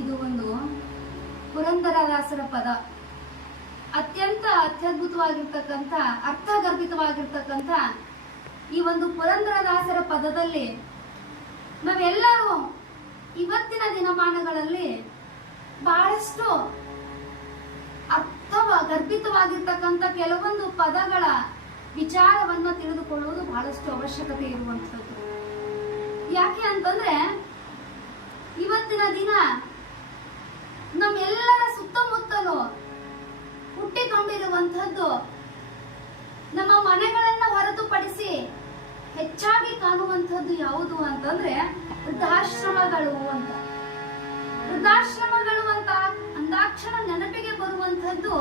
ಇದು ಒಂದು ಪುರಂದರದಾಸರ ಪದ. ಅತ್ಯಂತ ಅತ್ಯದ್ಭುತವಾಗಿರ್ತಕ್ಕಂಥ ಅರ್ಥಗರ್ಭಿತವಾಗಿರ್ತಕ್ಕಂಥ ಈ ಒಂದು ಪುರಂದರದಾಸರ ಪದದಲ್ಲಿ ನಾವೆಲ್ಲರೂ ಇವತ್ತಿನ ದಿನಮಾನಗಳಲ್ಲಿ ಬಹಳಷ್ಟು ಗರ್ಭಿತವಾಗಿರ್ತಕ್ಕಂಥ ಕೆಲವೊಂದು ಪದಗಳ ವಿಚಾರವನ್ನು ತಿಳಿದುಕೊಳ್ಳುವುದು ಬಹಳಷ್ಟು ಅವಶ್ಯಕತೆ ಇರುವಂಥದ್ದು. ಯಾಕೆ ಅಂತಂದ್ರೆ ಇವತ್ತಿನ ದಿನ ನಮ್ಮೆಲ್ಲರ ಸುತ್ತಮುತ್ತಲು ಹುಟ್ಟಿಕೊಂಡಿರುವಂಥದ್ದು ನಮ್ಮ ಮನೆಗಳನ್ನ ಹೊರತುಪಡಿಸಿ ಹೆಚ್ಚಾಗಿ ಕಾಣುವಂಥದ್ದು ಯಾವುದು ಅಂತಂದ್ರೆ ವೃದ್ಧಾಶ್ರಮಗಳು ಅಂತ. ವೃದ್ಧಾಶ್ರಮಗಳು ಅಂತ ಅಂದಾಕ್ಷಣ ನೆನಪಿಗೆ ಬರುವಂಥದ್ದು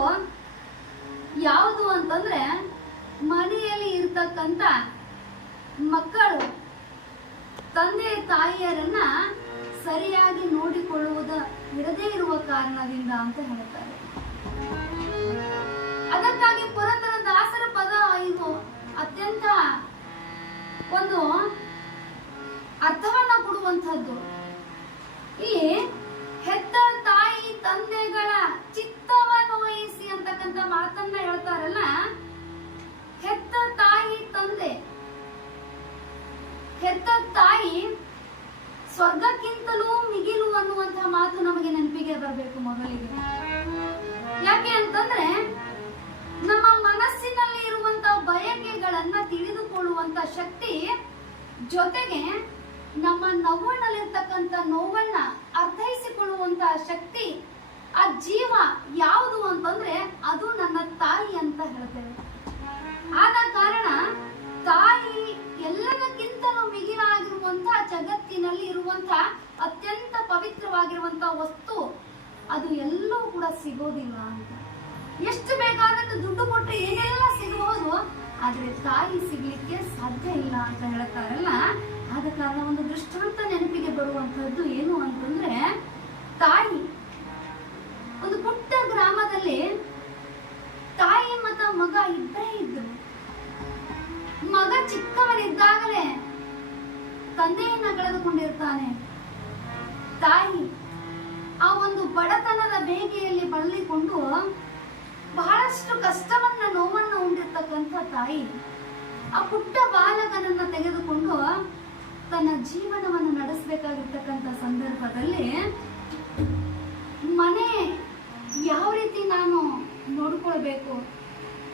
ಯಾವುದು ಅಂತಂದ್ರೆ ಮನೆಯಲ್ಲಿ ಇರ್ತಕ್ಕಂಥ ಮಕ್ಕಳು ತಂದೆ ತಾಯಿಯರನ್ನ ಸರಿಯಾಗಿ ನೋಡಿಕೊಳ್ಳುವುದ ಇರದೇ ಇರುವ ಕಾರಣದಿಂದ ಅಂತ ಹೇಳ್ತಾರೆ. ಅದಕ್ಕಾಗಿ ಪುರಂದರದಾಸರ ಪದ ಇದು ಅತ್ಯಂತ ಒಂದು ಅರ್ಥವನ್ನ ಕೊಡುವಂಥದ್ದು. ಇಲ್ಲಿ ಹೆತ್ತ ತಾಯಿ ತಂದೆಗಳ ಚಿತ್ತವನ್ನು ವಹಿಸಿ ಅಂತಕ್ಕಂಥ ಮಾತನ್ನ ಹೇಳ್ತಾರಲ್ಲ, ಹೆತ್ತ ತಾಯಿ ತಂದೆ, ಹೆತ್ತ ತಾಯಿ ಸ್ವರ್ಗಕ್ಕಿಂತಲೂ ಮಿಗಿಲು ಅನ್ನುವಂತಹ ಮಾತು ನಮಗೆ ನೆನಪಿಗೆ ಬರಬೇಕು ಮೊದಲಿಗೆ. ಯಾಕೆ ಅಂತಂದ್ರೆ ನಮ್ಮ ಮನಸ್ಸಿನಲ್ಲಿ ಇರುವಂತಹ ಬಯಕೆಗಳನ್ನ ತಿಳಿದುಕೊಳ್ಳುವಂತ ಶಕ್ತಿ, ಜೊತೆಗೆ ನಮ್ಮ ನೋವಿನಲ್ಲಿರ್ತಕ್ಕಂಥ ನೋವನ್ನ ಅರ್ಥೈಸಿಕೊಳ್ಳುವಂತಹ ಶಕ್ತಿ, ಆ ಜೀವ ಯಾವುದು ಅಂತಂದ್ರೆ ಅದು ನನ್ನ ತಾಯಿ ಅಂತ ಹೇಳ್ತೇವೆ. ಆದ ಕಾರಣ ತಾಯಿ ಎಲ್ಲದಕ್ಕಿಂತಲೂ ಮಿಗಿಲಾಗಿರುವಂತಹ ಜಗತ್ತಿನಲ್ಲಿ ಇರುವಂತಹ ಅತ್ಯಂತ ಪವಿತ್ರವಾಗಿರುವಂತಹ ವಸ್ತು, ಅದು ಎಲ್ಲವೂ ಕೂಡ ಸಿಗೋದಿಲ್ಲ ಅಂತ. ಎಷ್ಟು ಬೇಕಾದಷ್ಟು ದುಡ್ಡು ಕೊಟ್ಟರೆ ಏನೆಲ್ಲ ಸಿಗಬಹುದು, ಆದ್ರೆ ತಾಯಿ ಸಿಗ್ಲಿಕ್ಕೆ ಸಾಧ್ಯ ಇಲ್ಲ ಅಂತ ಹೇಳ್ತಾರಲ್ಲ. ಆದ ಕಾರಣ ಒಂದು ದೃಷ್ಟಾಂತ ನೆನಪಿಗೆ ಬರುವಂತಹದ್ದು ಏನು ಅಂತಂದ್ರೆ, ತಾಯಿ ಒಂದು ಪುಟ್ಟ ಗ್ರಾಮದಲ್ಲಿ ತಾಯಿ ಮತ್ತು ಮಗ ಇಬ್ಬರೇ ಇದ್ರು. ಮಗ ಚಿಕ್ಕವನಿದ್ದಾಗಲೇ ತಂದೆಯನ್ನ ಕಳೆದುಕೊಂಡಿರ್ತಾನೆ. ತಾಯಿ ಆ ಒಂದು ಬಡತನದ ಬೇಗೆಯಲ್ಲಿ ಬಳಲಿಕೊಂಡು ಬಹಳಷ್ಟು ಕಷ್ಟವನ್ನ ನೋವನ್ನ ಉಂಡಿರ್ತಕ್ಕಂಥ ತಾಯಿ ಆ ಪುಟ್ಟ ಬಾಲಕನನ್ನ ತೆಗೆದುಕೊಂಡು ತನ್ನ ಜೀವನವನ್ನು ನಡೆಸಬೇಕಾಗಿರ್ತಕ್ಕಂಥ ಸಂದರ್ಭದಲ್ಲಿ ಮನೆ ಯಾವ ರೀತಿ ನಾನು ನೋಡ್ಕೊಳ್ಬೇಕು,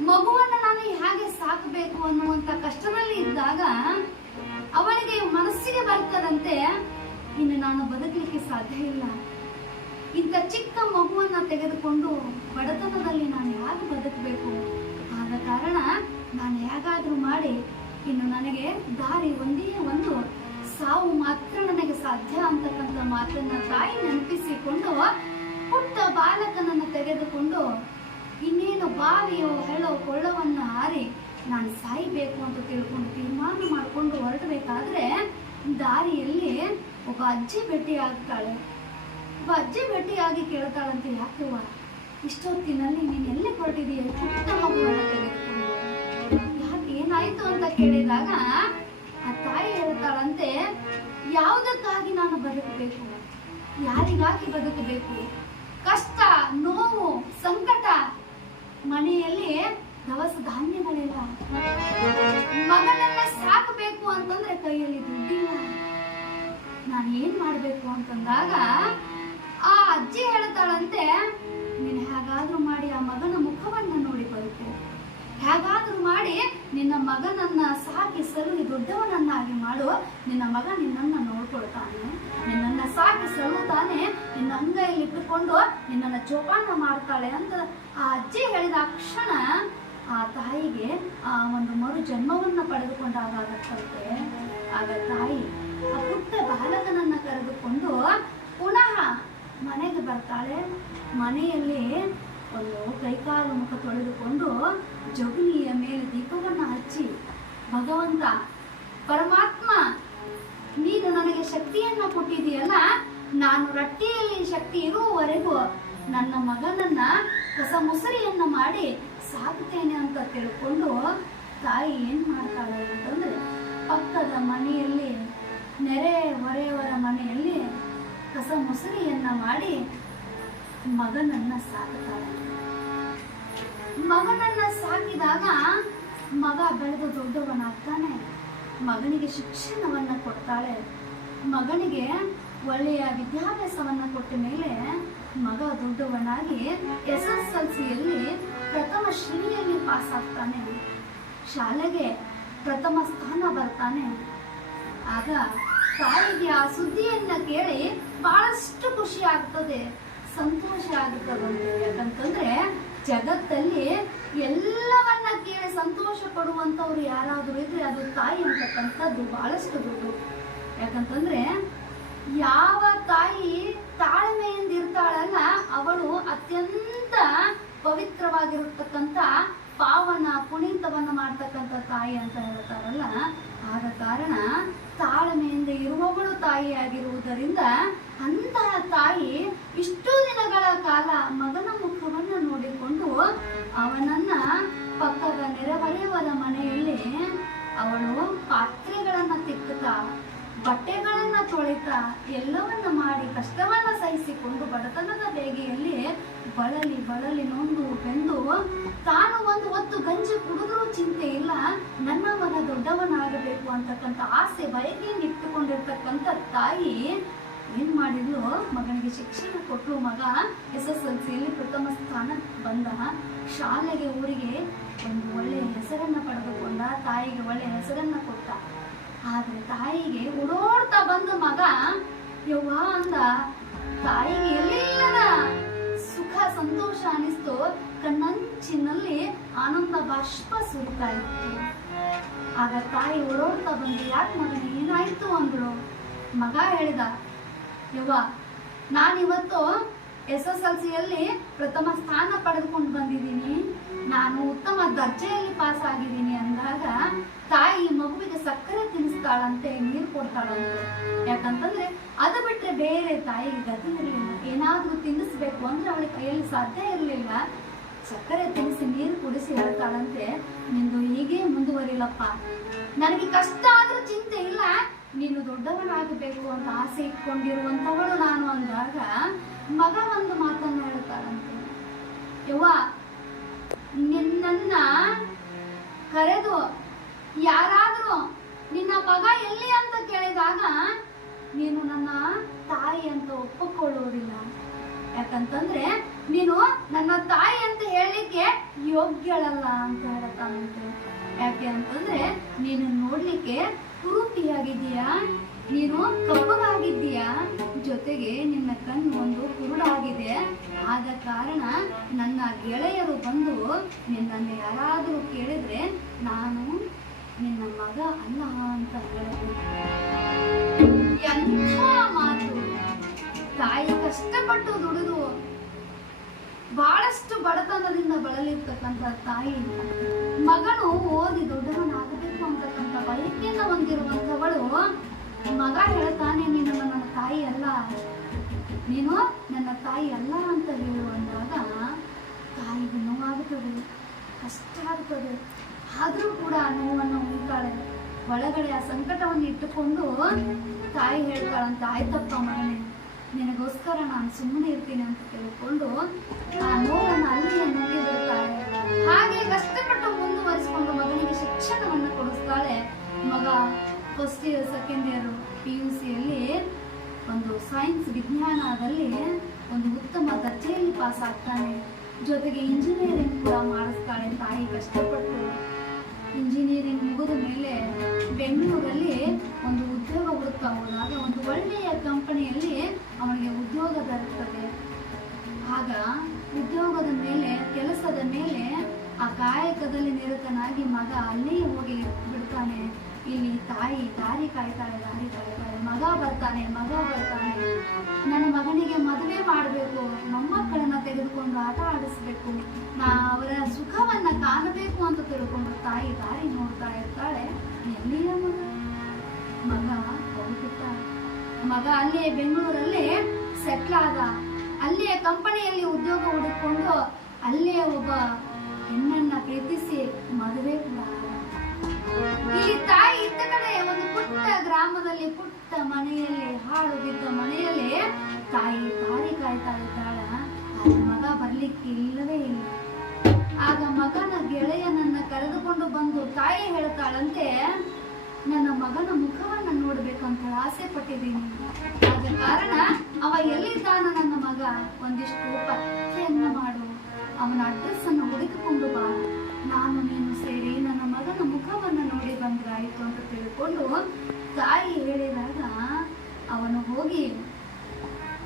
ಮಗುವನ್ನ ನಾನು ಹೇಗೆ ಸಾಕಬೇಕು ಅನ್ನುವಂತ ಕಷ್ಟದಲ್ಲಿ ಇದ್ದಾಗ ಅವಳಿಗೆ ಮನಸ್ಸಿಗೆ ಬರ್ತದಂತೆ, ಇನ್ನು ನಾನು ಬದುಕಲಿಕ್ಕೆ ಸಾಧ್ಯ ಇಲ್ಲ, ಇಂಥ ಚಿಕ್ಕ ಮಗುವನ್ನ ತೆಗೆದುಕೊಂಡು ಬಡತನದಲ್ಲಿ ನಾನು ಹೇಗೆ ಬದುಕಬೇಕು, ಆದ ಕಾರಣ ನಾನು ಹೇಗಾದ್ರೂ ಮಾಡಿ ಇನ್ನು ನನಗೆ ದಾರಿ ಒಂದೇ ಒಂದು ಸಾವು ಮಾತ್ರ ನನಗೆ ಸಾಧ್ಯ ಅಂತಕ್ಕಂಥ ಮಾತನ್ನ ತಾಯಿ ನೆನಪಿಸಿಕೊಂಡು ಪುಟ್ಟ ಬಾಲಕನನ್ನ ತೆಗೆದುಕೊಂಡು ಇನ್ನೇನು ಬಾವಿಯೋ ಹೆಳೋ ಕೊಳ್ಳವನ್ನ ಹಾರಿ ನಾನು ಸಾಯ್ಬೇಕು ಅಂತ ತಿಳ್ಕೊಂಡು ತೀರ್ಮಾನ ಮಾಡಿಕೊಂಡು ಹೊರಡಬೇಕಾದ್ರೆ ದಾರಿಯಲ್ಲಿ ಒಬ್ಬ ಅಜ್ಜಿ ಭೇಟಿ ಆಗ್ತಾಳೆ. ಒಬ್ಬ ಅಜ್ಜಿ ಭೇಟಿಯಾಗಿ ಕೇಳ್ತಾಳಂತೆ, ಯಾಕೆವ್ವ ಇಷ್ಟೊತ್ತಿನಲ್ಲಿ ನೀನು ಎಲ್ಲಿ ಹೊರಟಿದೀಯ ಪುಟ್ಟ ಮಗುವನ್ನು ತೆಗೆದುಕೊಂಡು, ಯಾಕೆ ಏನಾಯ್ತು ಅಂತ ಕೇಳಿದಾಗ ಆ ತಾಯಿ ಹೇಳ್ತಾಳಂತೆ, ಯಾವುದಕ್ಕಾಗಿ ನಾನು ಬದುಕಬೇಕು, ಯಾರಿಗಾಗಿ ಬದುಕಬೇಕು, ಕಷ್ಟ ನೋವು ಸಂಕಟ, ಮನೆಯಲ್ಲಿ ದವಸ ಧಾನ್ಯಗಳಿಲ್ಲ, ಮಗನನ್ನ ಸಾಕಬೇಕು ಅಂತಂದ್ರೆ ಕೈಯಲ್ಲಿ ದುಡ್ಡಿಲ್ಲ, ನಾನು ಏನ್ ಮಾಡ್ಬೇಕು ಅಂತಂದಾಗ ಆ ಅಜ್ಜಿ ಹೇಳ್ತಾಳಂತೆ, ನೀನು ಹೇಗಾದ್ರೂ ಮಾಡಿ ಆ ಮಗನ ಮುಖವನ್ನ ನೋಡಿ ಬರುತ್ತೆ, ಹೇಗಾದ್ರೂ ಮಾಡಿ ನಿನ್ನ ಮಗನನ್ನ ಸಾಕಿ ಸಲುಹಿ ದೊಡ್ಡವನನ್ನಾಗಿ ಮಾಡು, ನಿನ್ನ ಮಗ ನಿನ್ನನ್ನ ನೋಡ್ಕೊಳ್ತಾನೆ, ನಿನ್ನನ್ನ ಸಾಕಿ ಸಲುತ್ತಾನೆ, ನಿನ್ನ ಅಂಗೈಯಲ್ಲಿ ಇಟ್ಟುಕೊಂಡು ನಿನ್ನನ್ನ ಜೋಪಾನ ಮಾಡ್ತಾಳೆ ಅಂತ ಆ ಅಜ್ಜಿ ಹೇಳಿದ ಕ್ಷಣ ಆ ತಾಯಿಗೆ ಆ ಒಂದು ಮರು ಜನ್ಮವನ್ನ ಪಡೆದುಕೊಂಡಾಗತ್ತಂತೆ. ಆಗ ತಾಯಿ ಆ ಪುಟ್ಟ ಬಾಲಕನನ್ನ ಕರೆದುಕೊಂಡು ಪುನಃ ಮನೆಗೆ ಬರ್ತಾಳೆ. ಮನೆಯಲ್ಲಿ ಒಂದು ಕೈಕಾಲು ಮುಖ ತೊಳೆದುಕೊಂಡು ಜಗುಲಿಯ ಮೇಲೆ ದೀಪವನ್ನ ಹಚ್ಚಿ, ಭಗವಂತ ಪರಮಾತ್ಮ ನೀನು ನನಗೆ ಶಕ್ತಿಯನ್ನ ಕೊಟ್ಟಿದೆಯಲ್ಲ, ನಾನು ರಟ್ಟಿಯಲ್ಲಿ ಶಕ್ತಿ ಇರುವವರೆಗೂ ನನ್ನ ಮಗನನ್ನ ಹೊಸ ಮುಸರಿಯನ್ನ ಮಾಡಿ ಸಾಕ್ತೇನೆ ಅಂತ ತಿಳ್ಕೊಂಡು ತಾಯಿ ಏನ್ ಮಾಡ್ತಾಳೆ ಅಂತಂದ್ರೆ, ಪಕ್ಕದ ಮನೆಯಲ್ಲಿ ನೆರೆ ಹೊರೆಯವರ ಮನೆಯಲ್ಲಿ ಕಸ ಮುಸರಿಯನ್ನ ಮಾಡಿ ಮಗನನ್ನ ಸಾಕ್ತಾಳೆ. ಮಗನನ್ನ ಸಾಕಿದಾಗ ಮಗ ಬೆಳೆದು ದೊಡ್ಡವನಾಗ್ತಾನೆ. ಮಗನಿಗೆ ಶಿಕ್ಷಣವನ್ನ ಕೊಡ್ತಾಳೆ. ಮಗನಿಗೆ ಒಳ್ಳೆಯ ವಿದ್ಯಾಭ್ಯಾಸವನ್ನ ಕೊಟ್ಟ ಮೇಲೆ ಮಗ ದೊಡ್ಡವನಾಗಿ SSLCಯಲ್ಲಿ ಪ್ರಥಮ ಶ್ರೇಣಿಯಲ್ಲಿ ಪಾಸ್ ಆಗ್ತಾನೆ. ಶಾಲೆಗೆ ಪ್ರಥಮ ಸ್ಥಾನ ಬರ್ತಾನೆ. ಆಗ ತಾಯಿಗೆ ಆ ಸುದ್ದಿಯನ್ನ ಕೇಳಿ ಬಹಳಷ್ಟು ಖುಷಿ ಆಗ್ತದೆ, ಸಂತೋಷ ಆಗುತ್ತದೆ. ಯಾಕಂತಂದ್ರೆ ಜಗತ್ತಲ್ಲಿ ಎಲ್ಲವನ್ನ ಕೇಳಿ ಸಂತೋಷ ಪಡುವಂತವ್ರು ಯಾರಾದ್ರೂ ಇದ್ರೆ ಅದು ತಾಯಿ ಅಂತಕ್ಕಂಥದ್ದು ಬಹಳಷ್ಟು ದೊಡ್ಡ. ಯಾಕಂತಂದ್ರೆ ಯಾವ ತಾಯಿ ತಾಳ್ಮೆಯಿಂದ ಇರ್ತಾಳಲ್ಲ, ಅವಳು ಅತ್ಯಂತ ಪವಿತ್ರವಾಗಿರತಕ್ಕಂಥ ಪಾವನ ಪುನೀತವನ್ನ ಮಾಡ್ತಕ್ಕಂಥ ತಾಯಿ ಅಂತ ಹೇಳ್ತಾರಲ್ಲ. ಆದ ಕಾರಣ ತಾಳ್ಮೆಯಿಂದ ಇರುವವಳು ತಾಯಿಯಾಗಿರುವುದರಿಂದ ಅಂತಹ ತಾಯಿ ಇಷ್ಟು ದಿನಗಳ ಕಾಲ ಮಗನ ಮುಖವನ್ನು ನೋಡಿಕೊಂಡು ಅವನನ್ನ ಪಕ್ಕದ ನೆರೆಹೊರೆಯವರ ಮನೆಯಲ್ಲಿ ಅವಳು ಪಾತ್ರೆಗಳನ್ನ ತಿಕ್ಕುತ್ತಾ, ಬಟ್ಟೆಗಳನ್ನ ತೊಳಿತಾ, ಎಲ್ಲವನ್ನ ಮಾಡಿ ಕಷ್ಟವನ್ನ ಸಹಿಸಿಕೊಂಡು ಬಡತನದ ಬೇಗೆಯಲ್ಲಿ ಬಳಲಿ ಬಳಲಿ ನೊಂದು ಬೆಂದು ತಾನು ಒಂದು ಹೊತ್ತು ಗಂಜಿ ಕುಡಿದ್ರೂ ಚಿಂತೆ ಇಲ್ಲ, ನನ್ನ ಮಗ ದೊಡ್ಡವನಾಗಬೇಕು ಅಂತಕ್ಕಂಥ ಆಸೆ ಬಯಕೆಯನ್ನು ಇಟ್ಟುಕೊಂಡಿರ್ತಕ್ಕಂಥ ತಾಯಿ ಏನ್ ಮಾಡಿದ್ಲು, ಮಗನಿಗೆ ಶಿಕ್ಷಣ ಕೊಟ್ಟರು. ಮಗ SSLCಯಲ್ಲಿ ಪ್ರಥಮ ಸ್ಥಾನ ಬಂದ. ಶಾಲೆಗೆ ಊರಿಗೆ ಒಂದು ಒಳ್ಳೆಯ ಹೆಸರನ್ನ ಪಡೆದುಕೊಂಡ. ತಾಯಿಗೆ ಒಳ್ಳೆಯ ಹೆಸರನ್ನ ಕೊಟ್ಟ. ಆದ್ರೆ ತಾಯಿಗೆ ಓಡೋಡ್ತಾ ಬಂದ ಮಗ ಯವ್ವ ಅಂದ. ತಾಯಿಗೆ ಎಲ್ಲಿಲ್ಲದ ಸುಖ ಸಂತೋಷ ಅನಿಸ್ತು. ಕಣ್ಣಂಚಿನಲ್ಲಿ ಆನಂದ ಬಾಷ್ಪ ಸುರಿತಾ ಇತ್ತು. ಆಗ ತಾಯಿ ಓಡೋಡ್ತಾ ಬಂದು, ಯಾಕೆ ಮಗನ ಏನಾಯ್ತು ಅಂದ್ರು. ಮಗ ಹೇಳಿದ, ಯವ್ವ ನಾನಿವತ್ತು SSLCಯಲ್ಲಿ ಪ್ರಥಮ ಸ್ಥಾನ ಪಡೆದುಕೊಂಡು ಬಂದಿದ್ದೀನಿ, ನಾನು ಉತ್ತಮ ದರ್ಜೆಯಲ್ಲಿ ಪಾಸ್ ಆಗಿದ್ದೀನಿ ಅಂದಾಗ ತಾಯಿ ಮಗುವಿಗೆ ಸಕ್ಕರೆ ತಿನ್ನಿಸ್ತಾಳಂತೆ, ನೀರು ಕೊಡ್ತಾಳಂತೆ. ಯಾಕಂತಂದ್ರೆ ಅದು ಬಿಟ್ರೆ ಬೇರೆ ತಾಯಿಗೆ ಗತಿ ಇರಲಿಲ್ಲ. ಏನಾದ್ರೂ ತಿನ್ನಿಸ್ಬೇಕು ಅಂದ್ರೆ ಅವಳ ಕೈಯಲ್ಲಿ ಸಾಧ್ಯ ಇರಲಿಲ್ಲ. ಸಕ್ಕರೆ ತಿನ್ನಿಸಿ ನೀರು ಕುಡಿಸಿ ಹೇಳ್ತಾಳಂತೆ, ನಿಂದು ಹೀಗೆ ಮುಂದುವರಿಲಪ್ಪ, ನನಗೆ ಕಷ್ಟ ಆದ್ರೂ ಚಿಂತೆ ಇಲ್ಲ, ನೀನು ದೊಡ್ಡವನಾಗಬೇಕು ಅಂತ ಆಸೆ ಇಟ್ಕೊಂಡಿರುವಂತವಳು ನಾನು ಅಂದಾಗ ಮಗ ಒಂದು ಮಾತನ್ನ ಹೇಳ್ತಾಳಂತೆ, ಯವ್ವ ನಿನ್ನನ್ನ ಕರೆದು ಯಾರಾದ್ರೂ ನಿನ್ನ ಮಗ ಎಲ್ಲಿ ಅಂತ ಕೇಳಿದಾಗ ನೀನು ನನ್ನ ತಾಯಿ ಅಂತ ಒಪ್ಪಿಕೊಳ್ಳುವುದಿಲ್ಲ. ಯಾಕಂತಂದ್ರೆ ನೀನು ನನ್ನ ತಾಯಿ ಅಂತ ಹೇಳಲಿಕ್ಕೆ ಯೋಗ್ಯಳಲ್ಲ ಅಂತ ಹೇಳ್ತಾನಂತೆ. ಯಾಕೆ ಅಂತಂದ್ರೆ ನೀನು ನೋಡ್ಲಿಕ್ಕೆ ಕುರೂಪಿಯಾಗಿದ್ದೀಯಾ, ನೀನು ಕಪ್ಪಗಾಗಿದ್ದೀಯಾ, ಜೊತೆಗೆ ನಿನ್ನ ಕಣ್ಣು ಒಂದು ಕುರುಡಾಗಿದೆ. ಆದ ಕಾರಣ ನನ್ನ ಗೆಳೆಯರು ಬಂದು ನಿನ್ನನ್ನು ಯಾರಾದರೂ ಕೇಳಿದ್ರೆ ನಾನು ನಿನ್ನ ಮಗ ಅಲ್ಲ ಅಂತ ಹೇಳಿದ್ರು. ಎಂಥ ಮಾತು! ತಾಯಿ ಕಷ್ಟಪಟ್ಟು ದುಡಿದು ಬಹಳಷ್ಟು ಬಡತನದಿಂದ ಬಳಲಿರ್ತಕ್ಕಂಥ ತಾಯಿ ಮಗನು ಓದಿ ದೊಡ್ಡವನಾಗಬೇಕು ಅಂತಕ್ಕಂಥ ಬಯಕೆಯನ್ನು ಹೊಂದಿರುವಂಥವಳು ಮಗ ಹೇಳ್ತಾನೆ, ನೀನು ನನ್ನ ತಾಯಿ ಅಲ್ಲ, ನೀನು ನನ್ನ ತಾಯಿ ಅಲ್ಲ ಅಂತ ಹೇಳು ಅಂದಾಗ ತಾಯಿಗೆ ನೋವಾಗುತ್ತದೆ, ಕಷ್ಟ ಆಗ್ತದೆ. ಆದರೂ ಕೂಡ ನೋವನ್ನು ಉಂಟಾಳೆ. ಒಳಗಡೆ ಆ ಸಂಕಟವನ್ನು ಇಟ್ಟುಕೊಂಡು ತಾಯಿ ಹೇಳ್ತಾಳಂತ, ಆಯ್ತಪ್ಪ ಮಗನೇ, ನಿನಗೋಸ್ಕರ ನಾನು ಸುಮ್ಮನೆ ಇರ್ತೀನಿ ಅಂತ ತಿಳ್ಕೊಂಡು ಆ ನೋವನ್ನು ಅಲ್ಲಿಯೇ ನುಗ್ಗಿ ಬಿಡ್ತಾಳೆ. ಹಾಗೆ ಕಷ್ಟಪಟ್ಟು ಮುಂದುವರಿಸಿಕೊಂಡು ಮಗನಿಗೆ ಶಿಕ್ಷಣವನ್ನು ಕೊಡಿಸ್ತಾಳೆ. ಮಗ ಫಸ್ಟ್ ಇಯರ್ ಸೆಕೆಂಡ್ ಇಯರ್ PUCಯಲ್ಲಿ ಒಂದು ಸೈನ್ಸ್ ವಿಜ್ಞಾನದಲ್ಲಿ ಒಂದು ಉತ್ತಮ ದರ್ಜೆಯಲ್ಲಿ ಪಾಸ್ ಆಗ್ತಾನೆ. ಜೊತೆಗೆ ಇಂಜಿನಿಯರಿಂಗ್ ಕೂಡ ಮಾಡಿಸ್ತಾಳೆ ತಾಯಿ ಕಷ್ಟಪಟ್ಟು. ಇಂಜಿನಿಯರಿಂಗ್ ಮುಗಿದ ಮೇಲೆ ಬೆಂಗಳೂರಲ್ಲಿ ಒಂದು ಉದ್ಯೋಗ ಹುಡುಕ್ತಾ ಹೋದಾಗ ಒಂದು ಒಳ್ಳೆಯ ಕಂಪನಿಯಲ್ಲಿ ಅವನಿಗೆ ಉದ್ಯೋಗ ದೊರಕುತ್ತದೆ. ಆಗ ಉದ್ಯೋಗದ ಮೇಲೆ, ಕೆಲಸದ ಮೇಲೆ ಆ ಕಾಯಕದಲ್ಲಿ ನಿರತನಾಗಿ ಮಗ ಅಲ್ಲೇ ಹೋಗಿ ಬಿಡ್ತಾನೆ. ಇಲ್ಲಿ ತಾಯಿ ದಾರಿ ಕಾಯ್ತಾಳೆ. ಮಗ ಬರ್ತಾನೆ. ನನ್ನ ಮಗನಿಗೆ ಮದುವೆ ಮಾಡಬೇಕು, ಮೊಮ್ಮಕ್ಕಳನ್ನ ತೆಗೆದುಕೊಂಡು ಆಟ ಆಡಿಸ್ಬೇಕು, ಅವರ ಸುಖವನ್ನ ಕಾಣಬೇಕು ಅಂತ ತಿಳ್ಕೊಂಡು ತಾಯಿ ದಾರಿ ನೋಡ್ತಾ ಇರ್ತಾಳೆ. ಎಲ್ಲಿಯ ಮಗ ಹೋಗ್ಬಿಡ್ತಾಳೆ. ಮಗ ಅಲ್ಲೇ ಬೆಂಗಳೂರಲ್ಲಿ ಸೆಟ್ಲ್ ಆದ. ಅಲ್ಲೇ ಕಂಪನಿಯಲ್ಲಿ ಉದ್ಯೋಗ ಹುಡುಕೊಂಡು ಅಲ್ಲೇ ಒಬ್ಬ ಹೆಣ್ಣನ್ನ ಪ್ರೀತಿಸಿ ಮದುವೆ ಕೂಡ. ಇಲ್ಲಿ ತಾಯಿ ಇದ್ದ ಕಡೆ ಒಂದು ಪುಟ್ಟ ಗ್ರಾಮದಲ್ಲಿ, ಪುಟ್ಟ ಮನೆಯಲ್ಲಿ, ಹಾಳು ಬಿದ್ದ ಮನೆಯಲ್ಲಿ ತಾಯಿ ದಾರಿ ಕಾಯ್ತಾ ಇದ್ದಾಳ. ಮಗ ಬರ್ಲಿಕ್ಕೆ ಇಲ್ಲವೇ ಇಲ್ಲ. ಆಗ ಮಗನ ಗೆಳೆಯನನ್ನ ಕರೆದುಕೊಂಡು ಬಂದು ತಾಯಿ ಹೇಳ್ತಾಳಂತೆ, ನನ್ನ ಮಗನ ಮುಖವನ್ನ ನೋಡ್ಬೇಕಂತ ಆಸೆ ಪಟ್ಟಿದ್ದೀನಿ. ಆದ ಕಾರಣ ಅವ ಎಲ್ಲಿದ್ದಾನ ನನ್ನ ಮಗ, ಒಂದಿಷ್ಟು ಪತ್ತೆಯನ್ನ ಮಾಡು, ಅವನ ಅಡ್ರೆಸ್ ಅನ್ನು ಹುಡುಕಿಕೊಂಡು ಬಾ, ನಾನು ನೀನು ಸೇರಿ ನನ್ನ ಮಗನ ಮುಖವನ್ನ ನೋಡಿ ಬಂದ್ರೆ ಆಯ್ತು ಅಂತ ತಿಳ್ಕೊಂಡು ತಾಯಿ ಹೇಳಿದಾಗ ಅವನು ಹೋಗಿ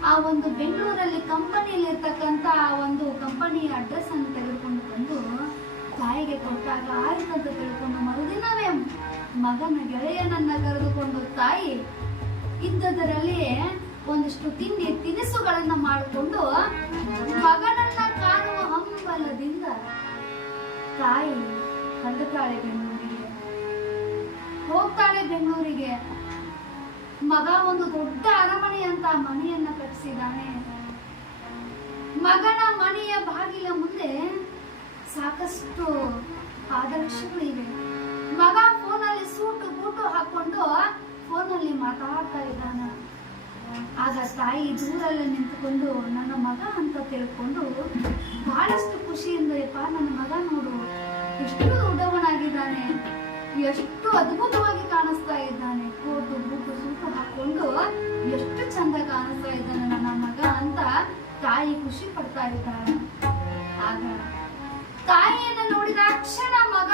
ಆ ಒಂದು ಬೆಂಗಳೂರಲ್ಲಿ ಕಂಪನಿಯಲ್ಲಿ ಇರ್ತಕ್ಕಂಥ ಆ ಒಂದು ಕಂಪನಿಯ ಅಡ್ರೆಸ್ ಅನ್ನು ತೆಗೆದುಕೊಂಡು ಬಂದು ತಾಯಿಗೆ ಕೊಟ್ಟಾಗ ಆಯ್ತು ಅಂತ ತಿಳ್ಕೊಂಡು ಮರುದಿನವೇ ಮಗನ ಗೆಳೆಯನನ್ನ ಕರೆದುಕೊಂಡು ತಾಯಿ ಇದ್ದದರಲ್ಲಿ ಒಂದಿಷ್ಟು ತಿನಿಸುಗಳನ್ನ ಮಾಡಿಕೊಂಡು ಮಗನನ್ನ ಕಾಣುವ ಹಂಬಲದಿಂದ ತಾಯಿ ಹೊರಡ್ತಾಳೆ ಬೆಂಗಳೂರಿಗೆ. ಹೋಗ್ತಾಳೆ ಬೆಂಗಳೂರಿಗೆ. ಮಗ ಒಂದು ದೊಡ್ಡ ಅರಮನೆ ಅಂತ ಮನೆಯನ್ನ ಕಟ್ಟಿಸಿದಾನೆ. ಮಗನ ಮನೆಯ ಬಾಗಿಲ ಮುಂದೆ ಸಾಕಷ್ಟು ಪಾದರಕ್ಷೆಗಳಿವೆ. ಮಗ ಫೋನಲ್ಲಿ ಸೂಟು ಬೂಟು ಹಾಕೊಂಡು ಫೋನಲ್ಲಿ ಮಾತಾಡ್ತಾ ಇದ್ದಾನ. ಆಗ ತಾಯಿ ದೂರಲ್ಲೇ ನಿಂತುಕೊಂಡು ನನ್ನ ಮಗ ಅಂತ ತಿಳ್ಕೊಂಡು ಬಹಳಷ್ಟು ಖುಷಿಯಿಂದ, ನನ್ನ ಮಗ ನೋಡು ಎಷ್ಟು ದೊಡ್ಡವನಾಗಿದ್ದಾನೆ, ಎಷ್ಟು ಅದ್ಭುತವಾಗಿ ಕಾಣಿಸ್ತಾ ಇದ್ದಾನೆ, ಕೋಟು ಬೂಟು ಸೂಟು ಹಾಕೊಂಡು ಎಷ್ಟು ಚಂದ ಕಾಣಿಸ್ತಾ ಇದ್ದಾನೆ ನನ್ನ ಮಗ ಅಂತ ತಾಯಿ ಖುಷಿ ಪಡ್ತಾ ಇದ್ದಾಳೆ. ಆಗ ತಾಯಿಯನ್ನ ನೋಡಿದ ಕ್ಷಣ ಮಗ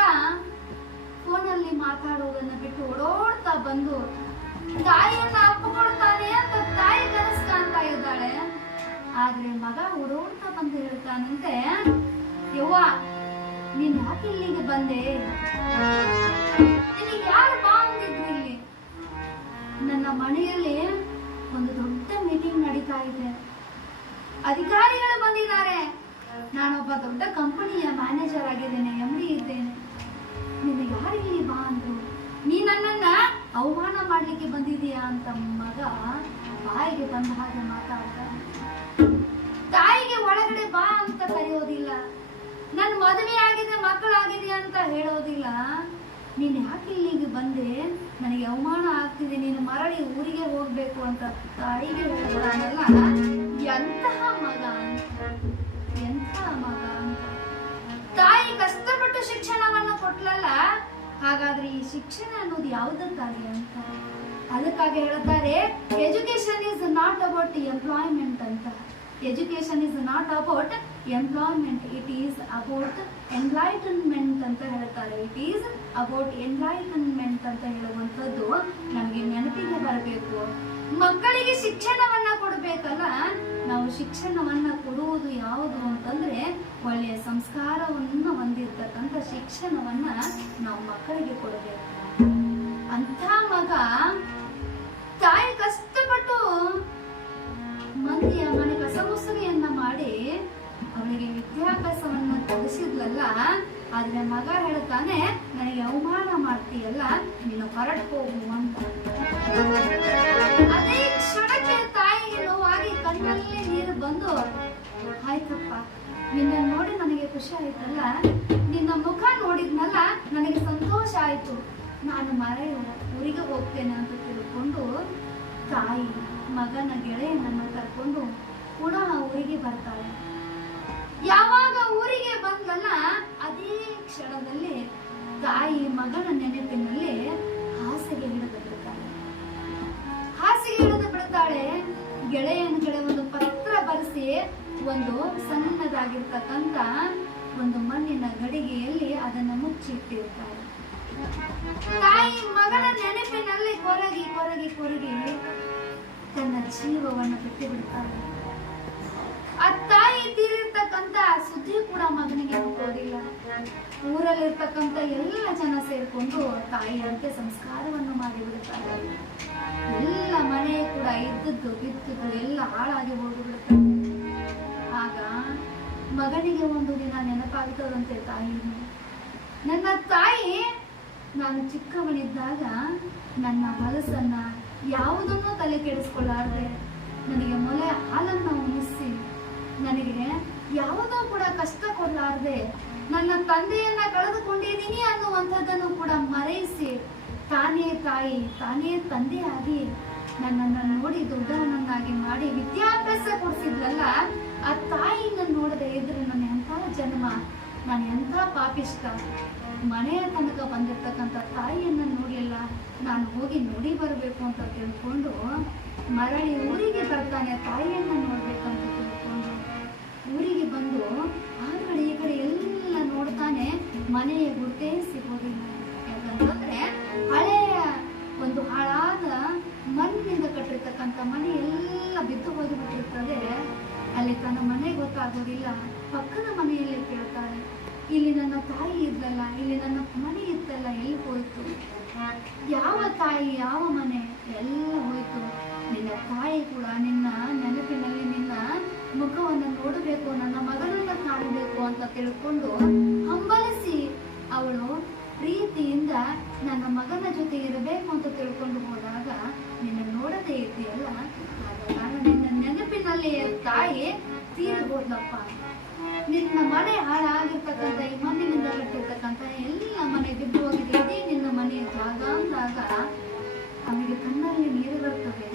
ಫೋನಲ್ಲಿ ಮಾತಾಡೋದನ್ನ ಬಿಟ್ಟು ಓಡೋಡ್ತಾ ಬಂದು ತಾಯಿಯನ್ನ ಅಪ್ಪಿಕೊಳ್ತಾನೆ ಅಂತ ತಾಯಿ ಕನಸು ಕಾಣ್ತಾ ಇದ್ದಾಳೆ. ಆದ್ರೆ ಮಗ ಓಡೋಡ್ತಾ ಬಂದು ಹೇಳ್ತಾನಂತೆ, ಯವ್ವ ನೀನ್ ಯಾಕೆ ಇಲ್ಲಿಗೆ ಬಂದೆ, ನಿನಗೆ ಯಾರು ಬಾ ಅಂದಿದ್ರು ಇಲ್ಲಿ? ನನ್ನ ಮನೆಯಲ್ಲಿ ಒಂದು ದೊಡ್ಡ ಮೀಟಿಂಗ್ ನಡೀತಾ ಇದೆ, ಅಧಿಕಾರಿಗಳು ಬಂದಿದ್ದಾರೆ, ನಾನೊಬ್ಬ ದೊಡ್ಡ ಕಂಪನಿಯ ಮ್ಯಾನೇಜರ್ ಆಗಿದ್ದೇನೆ, MD ಇದ್ದೇನೆ, ನಿನ್ನ ಯಾರು ಇಲ್ಲಿ ಬಾ ಅಂದ್ರು, ನೀ ನನ್ನನ್ನ ಅವಮಾನ ಮಾಡ್ಲಿಕ್ಕೆ ಬಂದಿದೀಯಾ ಅಂತ ಮಗ ಬಾಯಿಗೆ ಬಂದ ಹಾಗೆ ಮಾತಾಡ್ತಾನೆ. ತಾಯಿಗೆ ಒಳಗಡೆ ಬಾ ಅಂತ ಕರೆಯೋದಿಲ್ಲ, ನನ್ ಮದುವೆ ಆಗಿದೆ ಮಕ್ಕಳಾಗಿದೆ ಅಂತ ಹೇಳೋದಿಲ್ಲ. ನೀನ್ ಯಾಕೆ ಇಲ್ಲಿಗೆ ಬಂದೆ, ನನಗೆ ಅವಮಾನ ಆಗ್ತಿದೆ, ನೀನು ಮರಳಿ ಊರಿಗೆ ಹೋಗ್ಬೇಕು ಅಂತ ತಾಯಿಗೆ ಹೇಳ್ತಾನಲ್ಲ. ಎಂತಹ ಮಗ ಅಂತ ತಾಯಿ ಕಷ್ಟಪಟ್ಟು ಶಿಕ್ಷಣವನ್ನು ಕೊಟ್ಲಲ್ಲ. ಹಾಗಾದ್ರೆ ಈ ಶಿಕ್ಷಣ ಅನ್ನೋದು ಯಾವುದಕ್ಕಾಗಿ ಅಂತ, ಅದಕ್ಕಾಗಿ ಹೇಳ್ತಾರೆ education is not about employment ಅಂತ. Education is not about employment, it is about enlightenment ಅಂತ ಹೇಳ್ತಾರೆ. ಇಟ್ ಈಸ್ ಅಬೌಟ್ ಎನ್ಲೈಟನ್ಮೆಂಟ್ ಅಂತ ಹೇಳುವಂಥದ್ದು ನಮಗೆ ನೆನಪಿಗೆ ಬರಬೇಕು. ಮಕ್ಕಳಿಗೆ ಶಿಕ್ಷಣವನ್ನ ಕೊಡಬೇಕಲ್ಲ, ನಾವು ಶಿಕ್ಷಣವನ್ನ ಕೊಡುವುದು ಯಾವುದು ಅಂತಂದ್ರೆ ಒಳ್ಳೆಯ ಸಂಸ್ಕಾರವನ್ನು ಹೊಂದಿರ್ತಕ್ಕಂಥ ಶಿಕ್ಷಣವನ್ನ ನಾವು ಮಕ್ಕಳಿಗೆ ಕೊಡಬೇಕು. ಅಂತ ಮಗ ತಾಯಿ ಕಷ್ಟಪಟ್ಟು ಮಂದಿಯ ಮನೆ ಕಸಮುಸರಿಯನ್ನ ಮಾಡಿ ಅವಳಿಗೆ ವಿದ್ಯಾಭ್ಯಾಸವನ್ನ ಕಲಿಸಿದ್ಲಲ್ಲ. ಆದ್ರೆ ಮಗ ಹೇಳ್ತಾನೆ, ನನಗೆ ಅವಮಾನ ಮಾಡ್ತೀಯಲ್ಲ, ನೀನು ಹೊರಟು ಹೋಗು ಅಂತ. ಅದೇ ಕ್ಷಣಕ್ಕೆ ತಾಯಿಗೆ ನೋವಾಗಿ ಕಣ್ಣಲ್ಲಿ ನೀರು ಬಂದು, ಆಯ್ತಪ್ಪ, ನಿನ್ನ ನೋಡಿ ನನಗೆ ಖುಷಿ ಆಯ್ತಲ್ಲ, ನಿನ್ನ ಮುಖ ನೋಡಿದ್ನಲ್ಲ ನನಗೆ ಸಂತೋಷ ಆಯ್ತು, ನಾನು ಊರಿಗೆ ಹೋಗ್ತೇನೆ ಅಂತ ತಿಳ್ಕೊಂಡು ತಾಯಿ ಮಗನ ಗೆಳೆಯನನ್ನು ಕರ್ಕೊಂಡು ಪುನಃ ಊರಿಗೆ ಬರ್ತಾಳೆ. ಯಾವಾಗ ಊರಿಗೆ ಬಂದಲ್ಲ ಅದೇ ಕ್ಷಣದಲ್ಲಿ ತಾಯಿ ಮಗನ ನೆನಪಿನಲ್ಲಿ ಹಾಸಿಗೆ ಹಿಡಿದು ಬಿಡುತ್ತಾಳೆ. ಗೆಳೆಯನ ಕಡೆ ಒಂದು ಪತ್ರ ಬರೆಸಿ ಒಂದು ಸಣ್ಣದಾಗಿರ್ತಕ್ಕಂಥ ಒಂದು ಮಣ್ಣಿನ ಗಡಿಗೆಯಲ್ಲಿ ಅದನ್ನ ಮುಚ್ಚಿಟ್ಟಿರ್ತಾಳೆ. ತಾಯಿ ಮಗನ ನೆನಪಿನಲ್ಲಿ ಕೊರಗಿ ಕೊರಗಿ ಕೊರಗಿ ತನ್ನ ಜೀವವನ್ನು ಬಿಟ್ಟು ಬಿಡ್ತಾಳೆ. ಆ ತಾಯಿ ತೀರಿರ್ತಕ್ಕಂಥ ಸುದ್ದಿ ಕೂಡ ಮಗನಿಗೆ ಮುಟ್ಟೋದಿಲ್ಲ. ಊರಲ್ಲಿರ್ತಕ್ಕಂಥ ಎಲ್ಲ ಜನ ಸೇರ್ಕೊಂಡು ತಾಯಿಯಂತೆ ಸಂಸ್ಕಾರವನ್ನು ಮಾಡಿಬಿಡುತ್ತಾರೆ. ಎಲ್ಲ ಮನೆ ಕೂಡ ಇದ್ದದ್ದು ಬಿದ್ದದ್ದು ಎಲ್ಲ ಹಾಳಾಗಿ ಹೋಗಿಬಿಡುತ್ತೆ. ಆಗ ಮಗನಿಗೆ ಒಂದು ದಿನ ನೆನಪಾಗುತ್ತದಂತೆ ತಾಯಿ, ನನ್ನ ತಾಯಿ ನಾನು ಚಿಕ್ಕವನಿದ್ದಾಗ ನನ್ನ ಮನಸ್ಸನ್ನ ಯಾವುದನ್ನೂ ತಲೆ ಕೆಡಿಸ್ಕೊಳ್ಳಾರ್ದೆ ನನಗೆ ಮೊಲೆ ಹಾಲನ್ನು ಉಣಿಸಿ ನನಗೆ ಯಾವುದೋ ಕೂಡ ಕಷ್ಟ ಕೊಡಲಾರ್ದೆ ನನ್ನ ತಂದೆಯನ್ನ ಕಳೆದುಕೊಂಡಿದ್ದೀನಿ ಅನ್ನುವಂಥದ್ದನ್ನು ಕೂಡ ಮರೆಯಿಸಿ ತಾನೇ ತಾಯಿ ತಾನೇ ತಂದೆಯಾಗಿ ನನ್ನನ್ನು ನೋಡಿ ದೊಡ್ಡವನನ್ನಾಗಿ ಮಾಡಿ ವಿದ್ಯಾಭ್ಯಾಸ ಕೊಡಿಸಿದ್ರಲ್ಲ, ಆ ತಾಯಿನ ನೋಡದೆ ಇದ್ರೆ ನನ್ನ ಎಂಥ ಜನ್ಮ, ನಾನು ಎಂಥ ಪಾಪಿಷ್ಟ. ಮನೆಯ ತನಕ ಬಂದಿರ್ತಕ್ಕಂಥ ತಾಯಿಯನ್ನ ನೋಡಿಲ್ಲ, ನಾನು ಹೋಗಿ ನೋಡಿ ಬರಬೇಕು ಅಂತ ತಿಳ್ಕೊಂಡು ಮರಳಿ ಊರಿಗೆ ಬರ್ತಾನೆ. ತಾಯಿಯನ್ನ ನೋಡ್ಬೇಕಂತ ತಿಳ್ಕೊಂಡು ಊರಿಗೆ ಬಂದು ಆ ಕಡೆ ಈ ಕಡೆ ಎಲ್ಲ ನೋಡ್ತಾನೆ. ಮನೆಯ ಗುರ್ತೇ ಸಿಗೋದಿಲ್ಲ. ಯಾಕಂತಂದ್ರೆ ಹಳೆಯ ಒಂದು ಹಾಳಾದ ಮಣ್ಣಿನಿಂದ ಕಟ್ಟಿರ್ತಕ್ಕಂಥ ಮನೆ ಎಲ್ಲ ಬಿದ್ದು ಹೋಗಿಬಿಟ್ಟಿರ್ತದೆ. ಅಲ್ಲಿ ತನ್ನ ಮನೆ ಗೊತ್ತಾಗೋದಿಲ್ಲ. ಪಕ್ಕದ ಮನೆಯಲ್ಲೇ ಕೇಳ್ತಾಳೆ, ಇಲ್ಲಿ ನನ್ನ ತಾಯಿ ಇದ್ದಲ್ಲ, ಇಲ್ಲಿ ನನ್ನ ಮನೆ ಇತ್ತಲ್ಲ, ಎಲ್ಲಿ ಹೋಯ್ತು? ಯಾವ ತಾಯಿ ಯಾವ ಮನೆ ಎಲ್ಲ ಹೋಯ್ತು. ನಿನ್ನ ತಾಯಿ ಕೂಡ ನಿನ್ನ ನೆನಪಿನಲ್ಲಿ ನಿನ್ನ ಮುಖವನ್ನು ನೋಡಬೇಕು, ನನ್ನ ಮಗನನ್ನ ಕಾಣಬೇಕು ಅಂತ ತಿಳ್ಕೊಂಡು ಹಂಬಲಿಸಿ ಅವಳು ಪ್ರೀತಿಯಿಂದ ನನ್ನ ಮಗನ ಜೊತೆ ಇರಬೇಕು ಅಂತ ತಿಳ್ಕೊಂಡು ಹೋದಾಗ ನಿನ್ನ ನೋಡದೇ ಇದೆಯಲ್ಲ, ಆಗ ನಿನ್ನ ನೆನಪಿನಲ್ಲಿ ತಾಯಿ ತೀರ್ಬೋದ್ಲಪ್ಪ. ನಿನ್ನ ಮನೆ ಹಾಳಾಗಿರ್ತಕ್ಕಂಥ ಈ ಮಣ್ಣಿನಿಂದ ಕಟ್ಟಿರ್ತಕ್ಕಂಥ ಎಲ್ಲ ಮನೆ ಬಿದ್ದು ಹೋಗಿದೆ, ಇದೇ ನಿನ್ನ ಮನೆ ಜಾಗ ಅಂದಾಗ ಅವನಿಗೆ ಕಣ್ಣಲ್ಲಿ ನೀರು ಬರ್ತದೆ.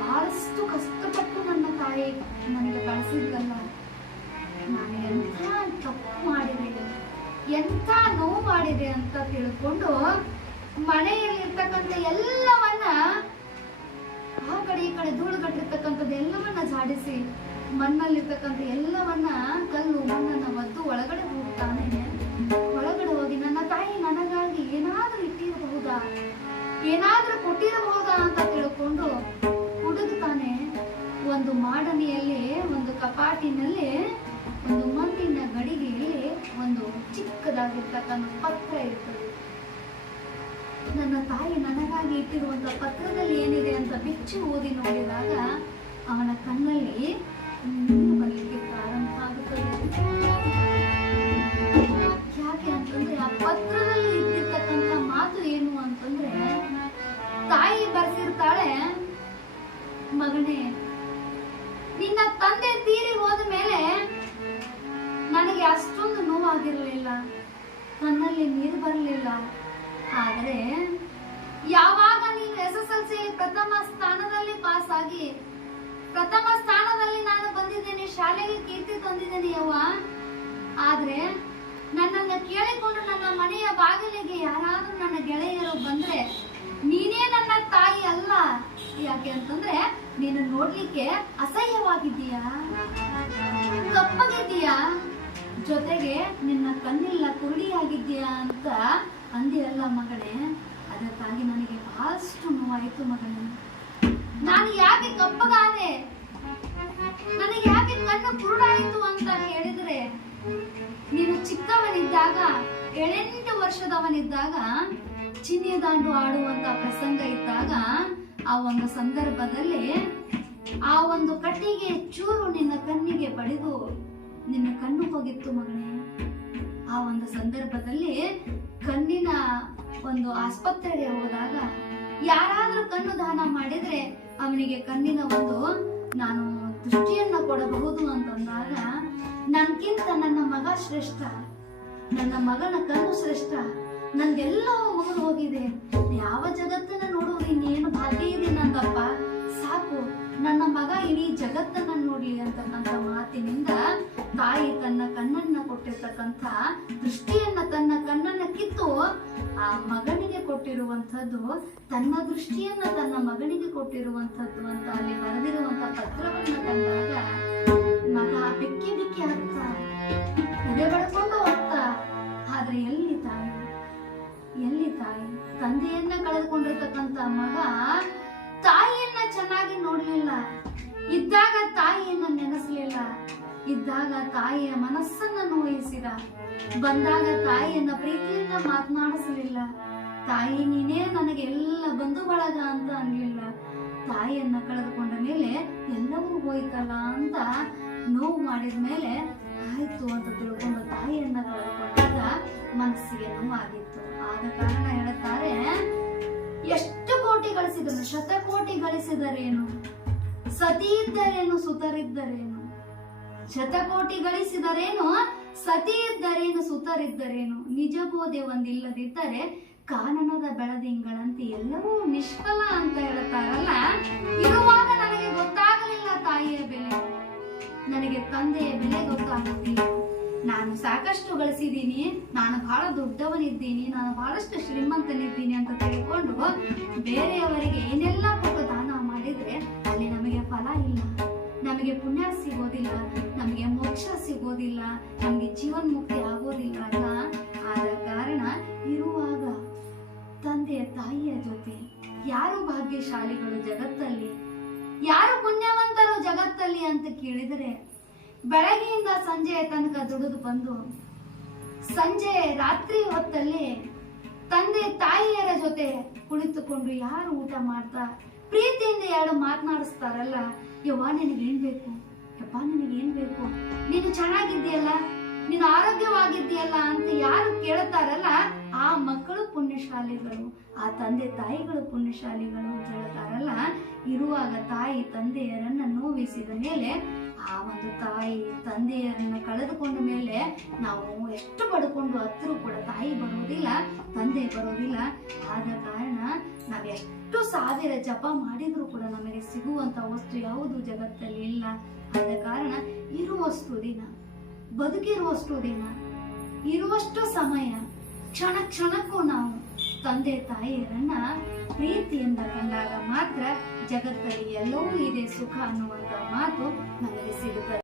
ಬಹಳಷ್ಟು ಕಷ್ಟಪಟ್ಟು ನನ್ನ ತಾಯಿ ನನಗೆ ಕಳಿಸಿದ್ರಲ್ಲ, ನಾನು ಎಂಥ ತಪ್ಪು ಮಾಡಿದೆ, ಎಂಥ ನೋವು ಮಾಡಿದೆ ಅಂತ ತಿಳ್ಕೊಂಡು ಮನೆಯಲ್ಲಿರ್ತಕ್ಕಂಥ ಎಲ್ಲವನ್ನ ಆ ಕಡೆ ಈ ಕಡೆ ಧೂಳು ಕಟ್ಟಿರ್ತಕ್ಕಂಥದ್ದು ಎಲ್ಲವನ್ನ ಜಾಡಿಸಿ ಮಣ್ಣಲ್ಲಿರ್ತಕ್ಕಂಥ ಎಲ್ಲವನ್ನ ಕಲ್ಲು ಮಣ್ಣನ್ನ ಒದ್ದು ಒಳಗಡೆ ಹೋಗ್ತಾನೆ. ಒಳಗಡೆ ಹೋಗಿ ನನ್ನ ತಾಯಿ ನನಗಾಗಿ ಏನಾದ್ರೂ ಇಟ್ಟಿರಬಹುದಾ, ಏನಾದ್ರೂ ಕೊಟ್ಟಿರಬಹುದಾ ಅಂತ ತಿಳ್ಕೊಂಡು ಹುಡುಕ್ತಾನೆ. ಒಂದು ಮಾಡಣಿಯಲ್ಲಿ ಒಂದು ಕಪಾಟಿನಲ್ಲಿ ಒಂದು ಮಣ್ಣಿನ ಗಡಿಗೆಯಲ್ಲಿ ಒಂದು ಚಿಕ್ಕದಾಗಿರ್ತಕ್ಕಂಥ ಪತ್ರ ಇರ್ತದೆ. ನನ್ನ ತಾಯಿ ನನಗಾಗಿ ಇಟ್ಟಿರುವಂತ ಪತ್ರದಲ್ಲಿ ಏನಿದೆ ಅಂತ ಬಿಚ್ಚಿ ಓದಿ ನೋಡಿದಾಗ ಅವನ ಕಣ್ಣಲ್ಲಿ ಬರಲಿಕ್ಕೆ ಪ್ರಾರಂಭ ಆಗುತ್ತದೆ. ಯಾಕೆ ಅಂತಂದ್ರೆ ಆ ಪತ್ರದಲ್ಲಿ ಇದ್ದಿರ್ತಕ್ಕಂಥ ಮಾತು ಏನು ಅಂತಂದ್ರೆ, ತಾಯಿ ಬರ್ಸಿರ್ತಾಳೆ, ಮಗನೇ, ನಿನ್ನ ತಂದೆ ತೀರಿ ಹೋದ ಮೇಲೆ ನನಗೆ ಅಷ್ಟೊಂದು ನೋವಾಗಿರಲಿಲ್ಲ, ಕಣ್ಣಲ್ಲಿ ನೀರು ಬರಲಿಲ್ಲ. ಆದರೆ ಯಾವಾಗ ನೀನು SSLC ಪ್ರಥಮ ಸ್ಥಾನದಲ್ಲಿ ಪಾಸ್ ಆಗಿ ಪ್ರಥಮ ಸ್ಥಾನದಲ್ಲಿ ನಾನು ಬಂದಿದ್ದೇನೆ, ಶಾಲೆಗೆ ಕೀರ್ತಿ ತಂದಿದ್ದೇನೆ ಯವ್ವ. ಆದ್ರೆ ನನ್ನನ್ನು ಕೇಳಿಕೊಂಡು ನನ್ನ ಮನೆಯ ಬಾಗಿಲಿಗೆ ಯಾರಾದ್ರೂ ನನ್ನ ಗೆಳೆಯರು ಬಂದ್ರೆ ನೀನೇ ನನ್ನ ತಾಯಿ ಅಲ್ಲ. ಯಾಕೆ ಅಂತಂದ್ರೆ ನೀನು ನೋಡ್ಲಿಕ್ಕೆ ಅಸಹ್ಯವಾಗಿದ್ದೀಯಾ, ಕಪ್ಪಗಿದ್ದೀಯಾ, ಜೊತೆಗೆ ನಿನ್ನ ಕಣ್ಣಿಲ್ಲ ಕುರುಡಿಯಾಗಿದ್ದೀಯಾ ಅಂತ ಅಂದಿರಲ್ಲ ಮಗಳೇ. ಅದಕ್ಕಾಗಿ ನನಗೆ ಬಹಳಷ್ಟು ನೋವಾಯಿತು ಮಗಳೇ. ನಾನು ಯಾಕೆ ಕಪ್ಪಗಾದೆ, ನನಗೆ ಯಾಕೆ ಕಣ್ಣು ಕುರುಡಾಯಿತು ಅಂತ ಹೇಳಿದ್ರೆ, ನೀನು ಚಿಕ್ಕವನಿದ್ದಾಗ 7 ವರ್ಷದವನಿದ್ದಾಗ ಚಿನ್ನಿ ದಾಂಡು ಆಡುವಂತ ಪ್ರಸಂಗ ಇದ್ದಾಗ ಆ ಒಂದು ಸಂದರ್ಭದಲ್ಲಿ ಆ ಒಂದು ಕಟ್ಟಿಗೆ ಚೂರು ನಿನ್ನ ಕಣ್ಣಿಗೆ ಬಡಿದು ನಿನ್ನ ಕಣ್ಣು ಹೋಗಿತ್ತು ಮಗನೇ. ಆ ಒಂದು ಸಂದರ್ಭದಲ್ಲಿ ಕಣ್ಣಿನ ಒಂದು ಆಸ್ಪತ್ರೆಗೆ ಹೋದಾಗ ಯಾರಾದ್ರೂ ಕಣ್ಣು ದಾನ ಮಾಡಿದ್ರೆ ಅವನಿಗೆ ಕಣ್ಣಿನ ಒಂದು ನಾನು ದೃಷ್ಟಿಯನ್ನ ಕೊಡಬಹುದು ಅಂತಂದಾಗ ನನ್ಗಿಂತ ನನ್ನ ಮಗ ಶ್ರೇಷ್ಠ, ನನ್ನ ಮಗನ ಕಣ್ಣು ಶ್ರೇಷ್ಠ, ನಂದೆಲ್ಲ ಮುಗಿದು ಹೋಗಿದೆ, ಯಾವ ಜಗತ್ತನ್ನ ನೋಡುವುದು ಇನ್ನೇನು ಭಾಗ್ಯ ಇದೆ ನಂದಪ್ಪ, ಸಾಕು ನನ್ನ ಮಗ ಇಡೀ ಜಗತ್ತನ್ನ ನೋಡ್ಲಿ ಅಂತಕ್ಕಂಥ ಮಾತಿನಿಂದ ತಾಯಿ ತನ್ನ ಕಣ್ಣನ್ನ ಕೊಟ್ಟಿರ್ತಕ್ಕಂಥ ದೃಷ್ಟಿಯನ್ನ, ತನ್ನ ಕಣ್ಣನ್ನ ಕಿತ್ತು ಆ ಮಗನಿಗೆ ಕೊಟ್ಟಿರುವಂತದ್ದು, ತನ್ನ ದೃಷ್ಟಿಯನ್ನ ತನ್ನ ಮಗನಿಗೆ ಕೊಟ್ಟಿರುವಂತದ್ದು ಅಂತ ಅಲ್ಲಿ ಬರೆದಿರುವಂತ ಪತ್ರವನ್ನ ಕಂಡಾಗ ಮಗ ಬಿಕ್ಕಿ ಬಿಕ್ಕಿ ಆಗ್ತ ಎದೆ ಬಡ್ಕೊಂಡು ಹೋಗ್ತಾ. ಆದ್ರೆ ಎಲ್ಲಿ ತಾಯಿ, ಎಲ್ಲಿ ತಾಯಿ? ತಂದೆಯನ್ನ ಕಳೆದುಕೊಂಡಿರ್ತಕ್ಕಂಥ ಮಗ ತಾಯಿಯನ್ನ ಚೆನ್ನಾಗಿ ನೋಡ್ಲಿಲ್ಲ, ಇದ್ದಾಗ ತಾಯಿಯನ್ನ ನೆನೆಸ್ಲಿಲ್ಲ, ಇದ್ದಾಗ ತಾಯಿಯ ಮನಸ್ಸನ್ನ ನೋಯಿಸಿದ, ಬಂದಾಗ ತಾಯಿಯನ್ನ ಪ್ರೀತಿಯಿಂದ ಮಾತನಾಡಿಸಲಿಲ್ಲ, ತಾಯಿ ನೀನೇ ನನಗೆ ಎಲ್ಲ ಬಂಧು ಬಳಗ ಅಂತ ಅನ್ಲಿಲ್ಲ. ತಾಯಿಯನ್ನ ಕಳೆದುಕೊಂಡ ಮೇಲೆ ಎಲ್ಲವೂ ಹೋಯ್ತಲ್ಲ ಅಂತ ನೋವು ಮಾಡಿದ ಮೇಲೆ ಆಯ್ತು ಅಂತ ತಿಳ್ಕೊಂಡು ತಾಯಿಯನ್ನ ಕಳೆದುಕೊಂಡಾಗ ಮನಸ್ಸಿಗೆ ನೋವಾಗಿತ್ತು. ಆದ ಕಾರಣ ಹೇಳುತ್ತಾರೆ, ಎಷ್ಟು ಕೋಟಿ ಗಳಿಸಿದನು, ಶತಕೋಟಿ ಗಳಿಸಿದರೇನು, ಸತಿ ಇದ್ದರೇನು ಸುತರಿದ್ದರೇನು, ಶತಕೋಟಿ ಗಳಿಸಿದರೇನು, ಸತಿ ಇದ್ದರೇನು ಸುತರಿದ್ದರೇನು, ನಿಜ ಬೋಧೆ ಒಂದಿಲ್ಲದಿದ್ದರೆ ಕಾನನದ ಬೆಳದಿಂಗಳಂತೆ ಎಲ್ಲವೂ ನಿಷ್ಫಲ ಅಂತ ಹೇಳ್ತಾರಲ್ಲ. ಇರುವಾಗ ನನಗೆ ಗೊತ್ತಾಗಲಿಲ್ಲ ತಾಯಿಯ ಬೆಲೆ, ನನಗೆ ತಂದೆಯ ಬೆಲೆ ಗೊತ್ತಾಗುತ್ತಿಲ್ಲ. ನಾನು ಸಾಕಷ್ಟು ಗಳಿಸಿದ್ದೀನಿ, ನಾನು ಬಹಳ ದೊಡ್ಡವನಿದ್ದೀನಿ, ನಾನು ಬಹಳಷ್ಟು ಶ್ರೀಮಂತನಿದ್ದೀನಿ ಅಂತ ತಿಳ್ಕೊಂಡು ಬೇರೆಯವರಿಗೆ ಏನೆಲ್ಲ ಕೊಟ್ಟು ದಾನ ಮಾಡಿದ್ರೆ ಅಲ್ಲಿ ನಮಗೆ ಫಲ ಇಲ್ಲ, ನಮಗೆ ಪುಣ್ಯ ಸಿಗೋದಿಲ್ಲ, ನಮಗೆ ಮೋಕ್ಷ ಸಿಗೋದಿಲ್ಲ, ನಮಗೆ ಜೀವನ್ ಮುಕ್ತಿ ಆಗೋದಿಲ್ಲ ಅಲ್ಲ. ಆದ ಕಾರಣ ಇರುವಾಗ ತಂದೆಯ ತಾಯಿಯ ಜೊತೆ ಯಾರು ಭಾಗ್ಯಶಾಲಿಗಳು ಜಗತ್ತಲ್ಲಿ, ಯಾರು ಪುಣ್ಯವಂತರು ಜಗತ್ತಲ್ಲಿ ಅಂತ ಕೇಳಿದರೆ, ಬೆಳಗ್ಗೆಯಿಂದ ಸಂಜೆಯ ತನಕ ದುಡಿದು ಬಂದು ಸಂಜೆ ರಾತ್ರಿ ಹೊತ್ತಲ್ಲಿ ತಂದೆ ತಾಯಿಯರ ಜೊತೆ ಕುಳಿತುಕೊಂಡು ಯಾರು ಊಟ ಮಾಡ್ತಾ ಪ್ರೀತಿಯಿಂದ ಯಾರು ಮಾತನಾಡಿಸ್ತಾರಲ್ಲ, ಯವ್ವ ನಿನಗೇನ್ ಬೇಕು, ಯಪ್ಪ ನಿನಗೇನ್ ಬೇಕು, ನೀನು ಚೆನ್ನಾಗಿದ್ದೀಯಲ್ಲ, ನೀನು ಆರೋಗ್ಯವಾಗಿದ್ದೀಯಲ್ಲ ಅಂತ ಯಾರು ಕೇಳ್ತಾರಲ್ಲ, ಆ ಮಕ್ಕಳು ಪುಣ್ಯಶಾಲಿಗಳು, ಆ ತಂದೆ ತಾಯಿಗಳು ಪುಣ್ಯಶಾಲಿಗಳು ಅಂತ ಹೇಳ್ತಾರಲ್ಲ. ಇರುವಾಗ ತಾಯಿ ತಂದೆಯರನ್ನ ನೋವಿಸಿದ ಮೇಲೆ, ಆ ಒಂದು ತಾಯಿ ತಂದೆಯರನ್ನ ಕಳೆದುಕೊಂಡ ಮೇಲೆ ನಾವು ಎಷ್ಟು ಪಡ್ಕೊಂಡು ಹತ್ತಿರ ಕೂಡ ತಾಯಿ ಬರೋದಿಲ್ಲ, ತಂದೆ ಬರೋದಿಲ್ಲ. ಆದ ಕಾರಣ ನಾವು ಎಷ್ಟು ಸಾವಿರ ಜಪ ಮಾಡಿದ್ರು ಕೂಡ ನಮಗೆ ಸಿಗುವಂತ ವಸ್ತು ಯಾವುದು ಜಗತ್ತಲ್ಲಿ ಇಲ್ಲ. ಆದ ಕಾರಣ ಇರುವಷ್ಟು ದಿನ, ಬದುಕಿರುವಷ್ಟು ದಿನ, ಇರುವಷ್ಟು ಸಮಯ, ಕ್ಷಣ ಕ್ಷಣಕ್ಕೂ ನಾವು ತಂದೆ ತಾಯಿಯರನ್ನ ಪ್ರೀತಿಯಿಂದ ಕಂಡಾಗ ಮಾತ್ರ ಜಗತ್ತಲ್ಲಿ ಎಲ್ಲವೂ ಇದೆ ಸುಖ ಅನ್ನುವಂತ ಮಾತು ನಮಗೆ ಸಿಗುತ್ತದೆ.